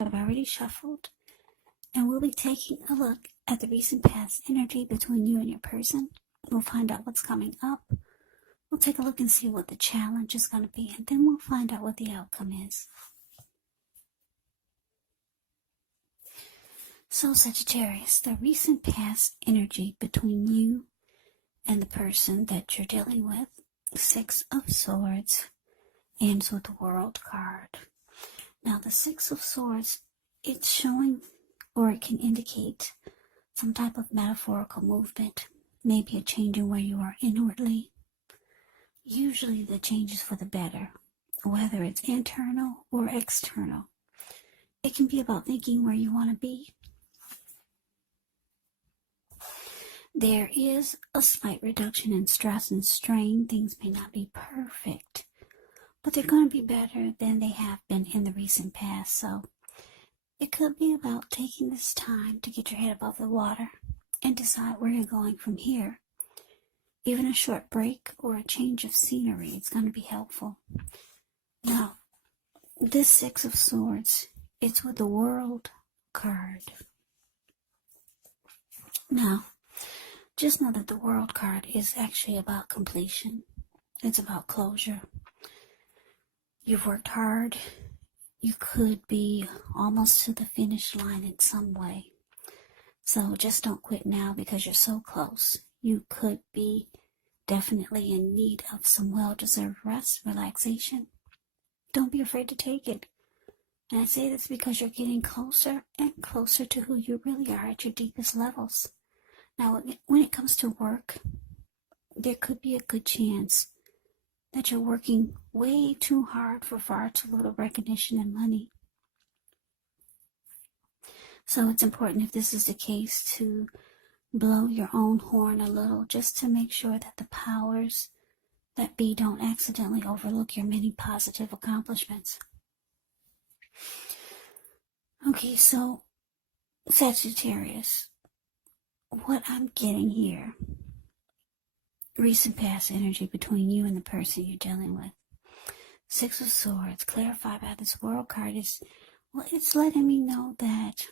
I've already shuffled, and we'll be taking a look at the recent past energy between you and your person. We'll find out what's coming up. We'll take a look and see what the challenge is going to be, and then we'll find out what the outcome is. So, Sagittarius, the recent past energy between you and the person that you're dealing with, Six of Swords, ends with the World card. Now, the Six of Swords, it's showing, or it can indicate some type of metaphorical movement, maybe a change in where you are inwardly. Usually the change is for the better, whether it's internal or external. It can be about thinking where you want to be. There is a slight reduction in stress and strain. Things may not be perfect, but they're going to be better than they have been in the recent past. So it could be about taking this time to get your head above the water and decide where you're going from here. Even a short break or a change of scenery is going to be helpful. Now, this Six of Swords, it's with the World card. Now, just know that the World card is actually about completion. It's about closure. You've worked hard. You could be almost to the finish line in some way. So just don't quit now because you're so close. You could be definitely in need of some well-deserved rest, relaxation. Don't be afraid to take it. And I say this because you're getting closer and closer to who you really are at your deepest levels. Now, when it comes to work, there could be a good chance that you're working way too hard for far too little recognition and money. So it's important, if this is the case, to blow your own horn a little, just to make sure that the powers that be don't accidentally overlook your many positive accomplishments. Okay, so Sagittarius, what I'm getting here, recent past energy between you and the person you're dealing with. Six of Swords, clarified by this World card, is, well, it's letting me know that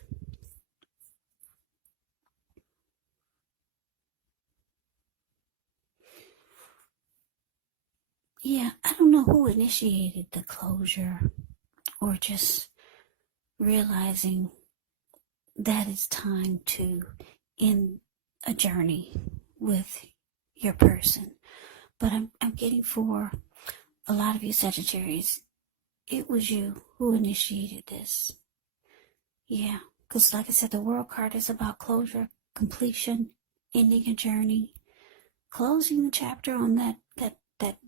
I don't know who initiated the closure, or just realizing that it's time to end a journey with your person. But I'm getting, for a lot of you Sagittarius, it was you who initiated this. Yeah, because like I said, the World card is about closure, completion, ending a journey, closing the chapter on that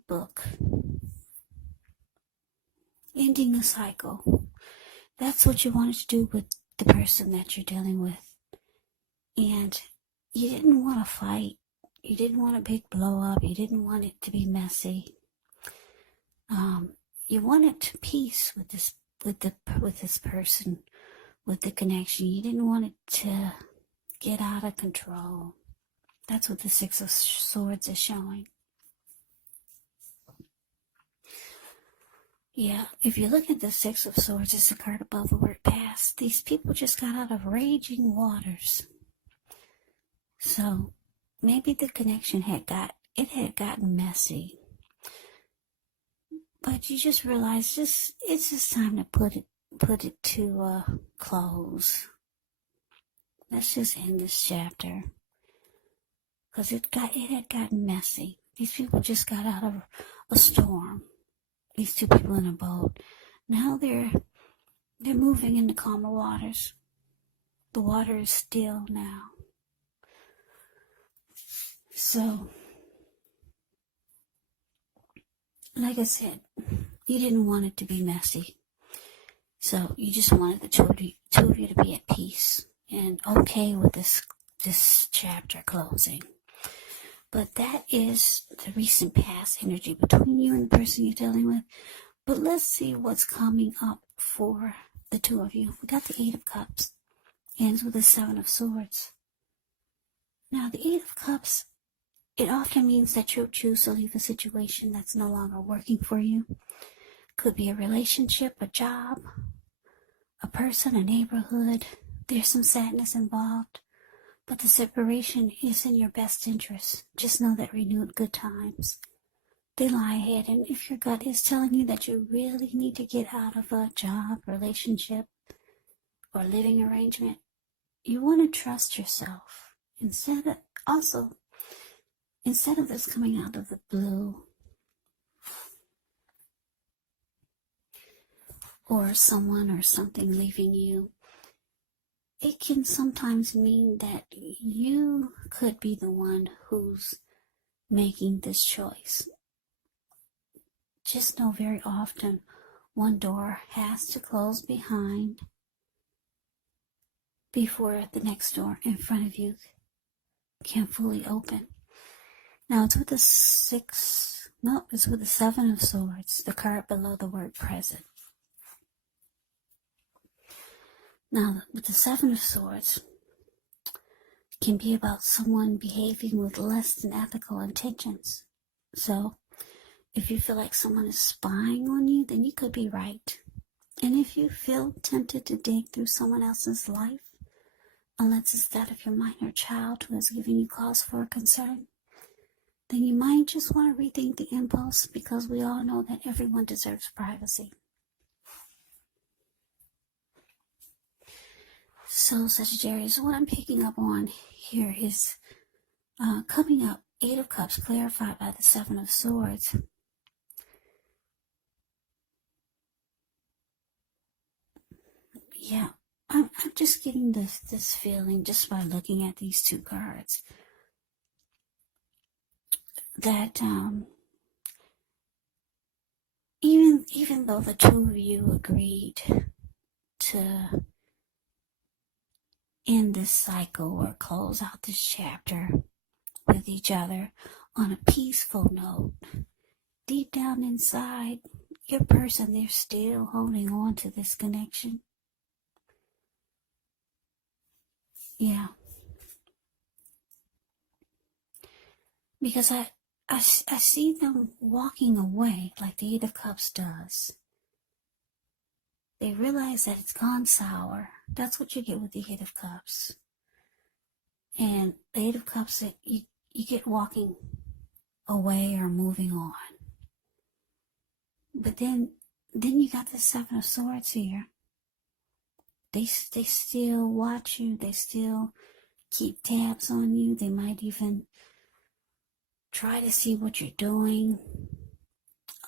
book, ending a cycle. That's what you wanted to do with the person that you're dealing with. And you didn't want to fight. You didn't want a big blow up. You didn't want it to be messy. You wanted peace with this person, with the connection. You didn't want it to get out of control. That's what the Six of Swords is showing. Yeah, if you look at the Six of Swords, it's a card above the word past. These people just got out of raging waters. So maybe the connection had gotten messy. But you just realize it's just time to put it to a close. Let's just end this chapter, because it had gotten messy. These people just got out of a storm. These two people in a boat. Now they're moving into calmer waters. The water is still now. So, like I said, you didn't want it to be messy. So you just wanted the two of you to be at peace and okay with this chapter closing. But that is the recent past energy between you and the person you're dealing with. But let's see what's coming up for the two of you. We got the Eight of Cups, ends with the Seven of Swords. Now, the Eight of Cups, it often means that you'll choose to leave a situation that's no longer working for you. Could be a relationship, a job, a person, a neighborhood. There's some sadness involved, but the separation is in your best interest. Just know that renewed good times, they lie ahead. And if your gut is telling you that you really need to get out of a job, relationship, or living arrangement, you want to trust yourself. Instead of this coming out of the blue, or someone or something leaving you, it can sometimes mean that you could be the one who's making this choice. Just know very often one door has to close before the next door in front of you can fully open. Now it's with the it's with the Seven of Swords, the card below the word present. Now with the Seven of Swords, it can be about someone behaving with less than ethical intentions. So if you feel like someone is spying on you, then you could be right. And if you feel tempted to dig through someone else's life, unless it's that of your minor child who has given you cause for concern, then you might just want to rethink the impulse, because we all know that everyone deserves privacy. So Sagittarius, what I'm picking up on here is coming up, Eight of Cups clarified by the Seven of Swords. Yeah, I'm just getting this feeling just by looking at these two cards that even though the two of you agreed to end this cycle or close out this chapter with each other on a peaceful note, deep down inside, your person, they're still holding on to this connection. Yeah. Because I see them walking away like the Eight of Cups does. They realize that it's gone sour. That's what you get with the Eight of Cups. And the Eight of Cups, you get walking away or moving on. But then you got the Seven of Swords here. They still watch you. They still keep tabs on you. They might even try to see what you're doing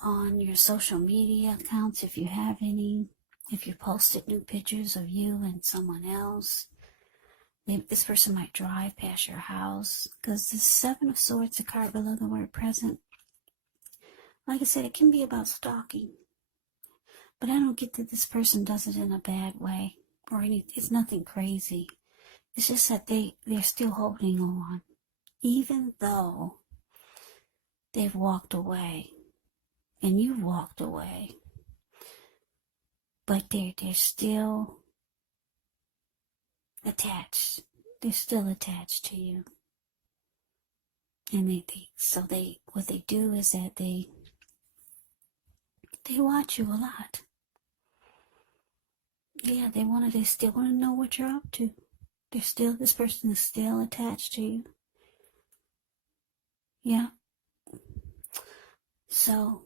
on your social media accounts, if you have any. If you posted new pictures of you and someone else, maybe this person might drive past your house. Because the Seven of Swords, the card below the word present, like I said, it can be about stalking. But I don't get that this person does it in a bad way or anything. It's nothing crazy. It's just that they're still holding on, even though they've walked away and you've walked away. But they're still attached. They're still attached to you. And what they do is that they watch you a lot. Yeah, they still want to know what you're up to. This person is still attached to you. Yeah. So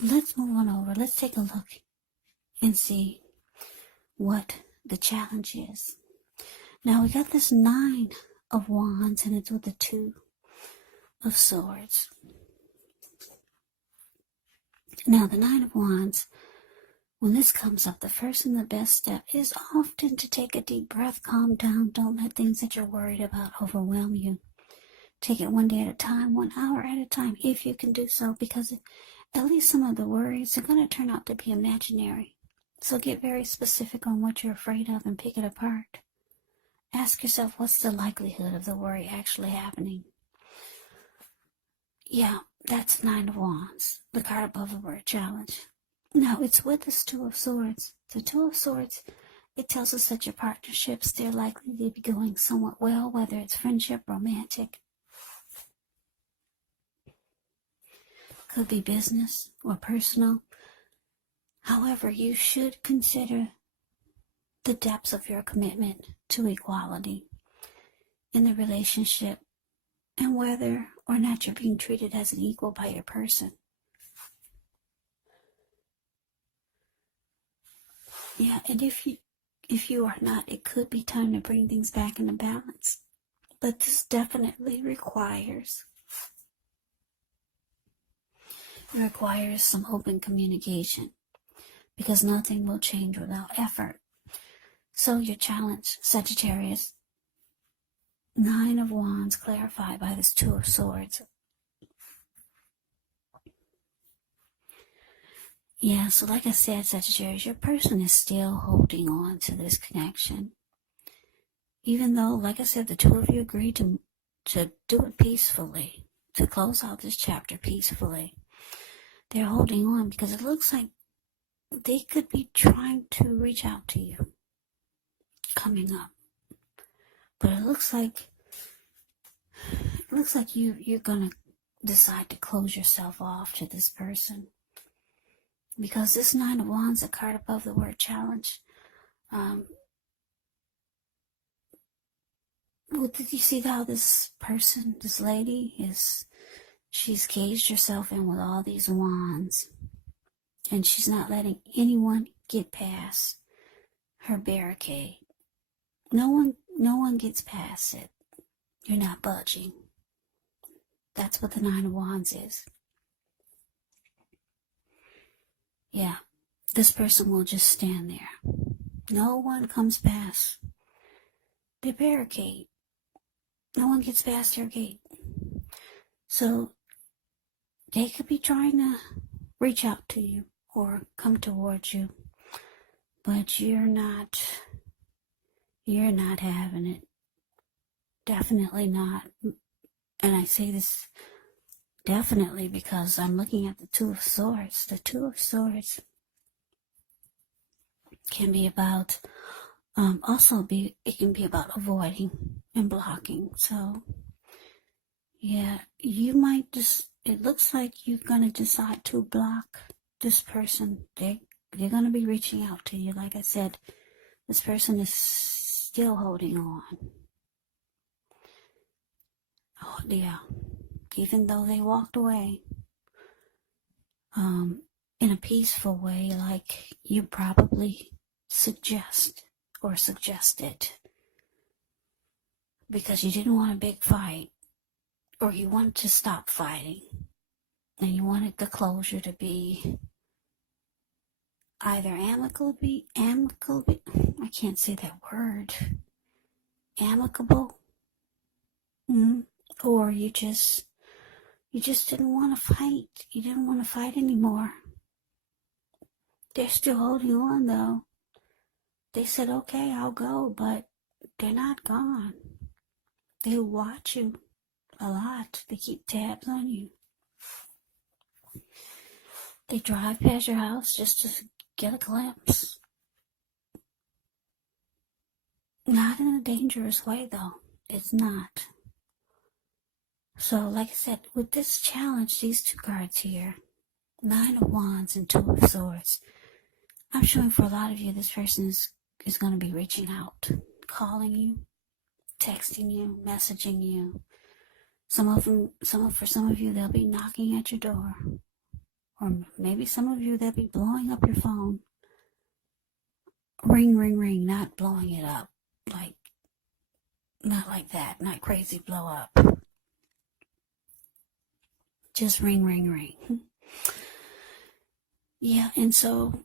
let's move on over. Let's take a look and see what the challenge is. Now we got this Nine of Wands, and it's with the Two of Swords. Now the Nine of Wands, when this comes up, the first and the best step is often to take a deep breath, calm down. Don't let things that you're worried about overwhelm you. Take it one day at a time, 1 hour at a time, if you can do so, because at least some of the worries are going to turn out to be imaginary. So get very specific on what you're afraid of and pick it apart. Ask yourself, what's the likelihood of the worry actually happening? Yeah, that's Nine of Wands, the card above the word challenge. Now, it's with this Two of Swords. The Two of Swords, it tells us that your partnerships, they're likely to be going somewhat well, whether it's friendship, romantic, could be business or personal. However, you should consider the depths of your commitment to equality in the relationship and whether or not you're being treated as an equal by your person. Yeah, and if you are not, it could be time to bring things back into balance. But this definitely requires some open communication, because nothing will change without effort. So your challenge, Sagittarius, 9 of Wands clarified by this 2 of Swords. Yeah, so like I said, Sagittarius, your person is still holding on to this connection. Even though, like I said, the 2 of you agreed to do it peacefully, to close out this chapter peacefully. They're holding on because it looks like they could be trying to reach out to you coming up. But it looks like you're gonna decide to close yourself off to this person. Because this 9 of Wands, a card above the word challenge, well, did you see how this person, this lady, she's caged herself in with all these wands, and she's not letting anyone get past her barricade. No one gets past it. You're not budging. That's what the 9 of Wands is. Yeah, this person will just stand there. No one comes past their barricade. No one gets past your gate. So they could be trying to reach out to you or come towards you, but you're not having it. Definitely not. And I say this definitely because I'm looking at the 2 of Swords. The 2 of Swords can be about, it can be about avoiding and blocking. So, yeah, you might it looks like you're going to decide to block this person. They're going to be reaching out to you. Like I said, this person is still holding on. Oh, yeah. Even though they walked away, in a peaceful way, like you probably suggested, because you didn't want a big fight, or you wanted to stop fighting, and you wanted the closure to be either amicably, I can't say that word, amicable, or you just didn't want to fight. You didn't want to fight anymore. They're still holding on, though. They said, okay, I'll go, but they're not gone. They watch you a lot. They keep tabs on you. They drive past your house just to get a glimpse. Not in a dangerous way, though. It's not. So, like I said, with this challenge, these 2 cards here, 9 of Wands and 2 of Swords, I'm showing for a lot of you, this person is going to be reaching out, calling you, texting you, messaging you. For some of you, they'll be knocking at your door. Or maybe some of you, they'll be blowing up your phone. Ring, ring, ring, not blowing it up. Not like that, not crazy blow up. Just ring, ring, ring. Yeah, and so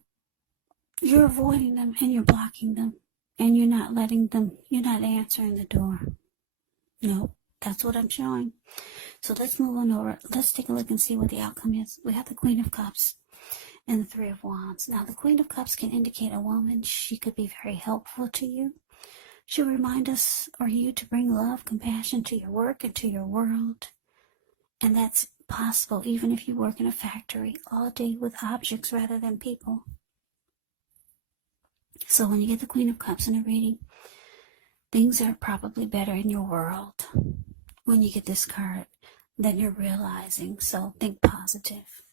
you're avoiding them and you're blocking them and you're not answering the door. No, that's what I'm showing. So let's move on over. Let's take a look and see what the outcome is. We have the Queen of Cups and the 3 of Wands. Now, the Queen of Cups can indicate a woman. She could be very helpful to you. She'll remind us or you to bring love, compassion to your work and to your world. And that's possible even if you work in a factory all day with objects rather than people. So when you get the Queen of Cups in a reading, things are probably better in your world when you get this card than you're realizing. So think positive.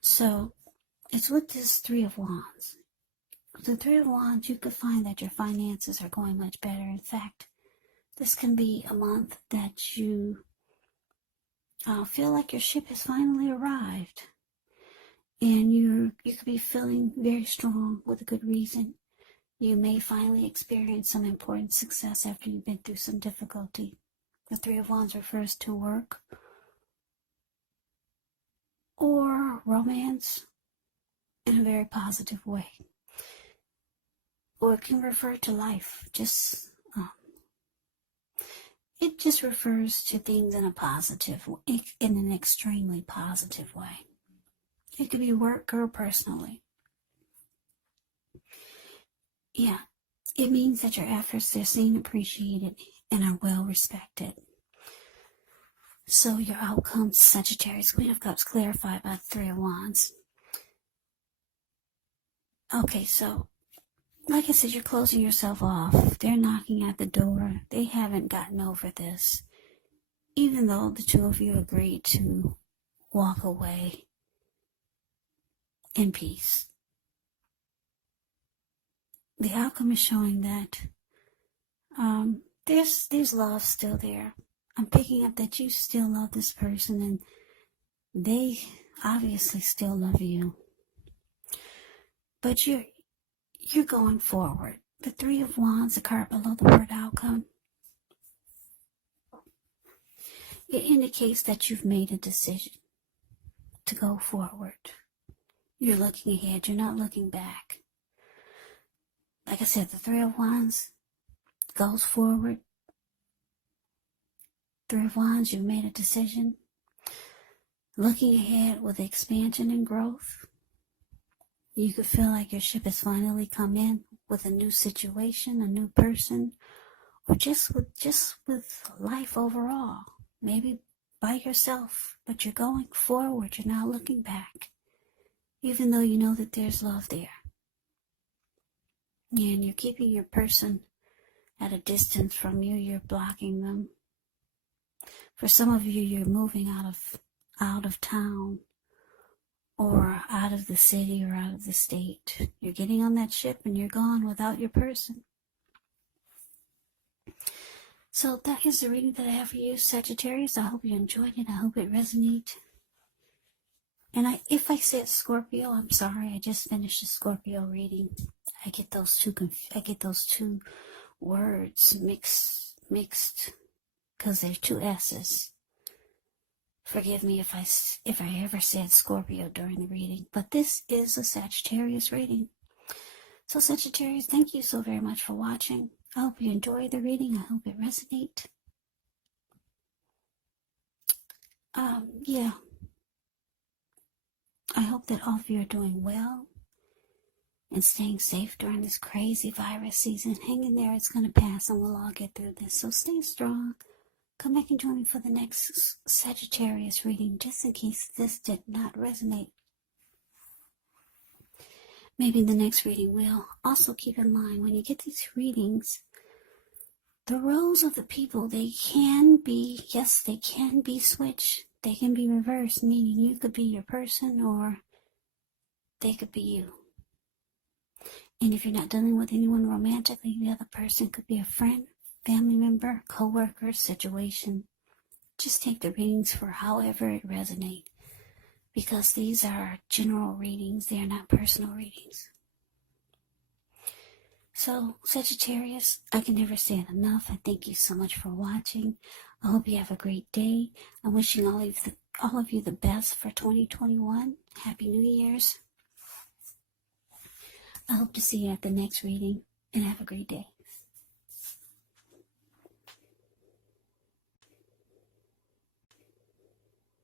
So it's with this Three of Wands. The Three of Wands, you could find that your finances are going much better. In fact, this can be a month that you feel like your ship has finally arrived. And you could be feeling very strong with a good reason. You may finally experience some important success after you've been through some difficulty. The Three of Wands refers to work or romance in a very positive way. Or it can refer to life. It just refers to things in a positive, in an extremely positive way. It could be work or personally. Yeah, it means that your efforts, they're seen, appreciated, and are well respected. So your outcomes, Sagittarius, Queen of Cups, clarified by the Three of Wands. Okay, so like I said, you're closing yourself off. They're knocking at the door. They haven't gotten over this. Even though the two of you agreed to walk away in peace. The outcome is showing that there's love still there. I'm picking up that you still love this person and they obviously still love you. But you're going forward. The Three of Wands, the card below the word outcome, it indicates that you've made a decision to go forward. You're looking ahead. You're not looking back. Like I said, the Three of Wands goes forward. Three of Wands, you've made a decision. Looking ahead with expansion and growth. You could feel like your ship has finally come in with a new situation, a new person, or just with life overall. Maybe by yourself, but you're going forward. You're not looking back, even though you know that there's love there. And you're keeping your person at a distance from you. You're blocking them. For some of you, you're moving out of town or out of the city or out of the state. You're getting on that ship and you're gone without your person. So that is the reading that I have for you, Sagittarius. I hope you enjoyed it. I hope it resonated. And if I said Scorpio, I'm sorry. I just finished a Scorpio reading. I get those two words mixed because they're two S's. Forgive me if I ever said Scorpio during the reading, but this is a Sagittarius reading. So Sagittarius, thank you so very much for watching. I hope you enjoyed the reading. I hope it resonates. Yeah. I hope that all of you are doing well and staying safe during this crazy virus season. Hang in there. It's going to pass and we'll all get through this. So stay strong. Come back and join me for the next Sagittarius reading, just in case this did not resonate. Maybe the next reading will. Also keep in mind, when you get these readings, the roles of the people, they can be switched. They can be reversed, meaning you could be your person or they could be you. And if you're not dealing with anyone romantically, the other person could be a friend, family member, co-worker, situation. Just take the readings for however it resonates, because these are general readings. They are not personal readings. So, Sagittarius, I can never say it enough. I thank you so much for watching. I hope you have a great day. I'm wishing all of you the best for 2021. Happy New Year's. I hope to see you at the next reading, and have a great day.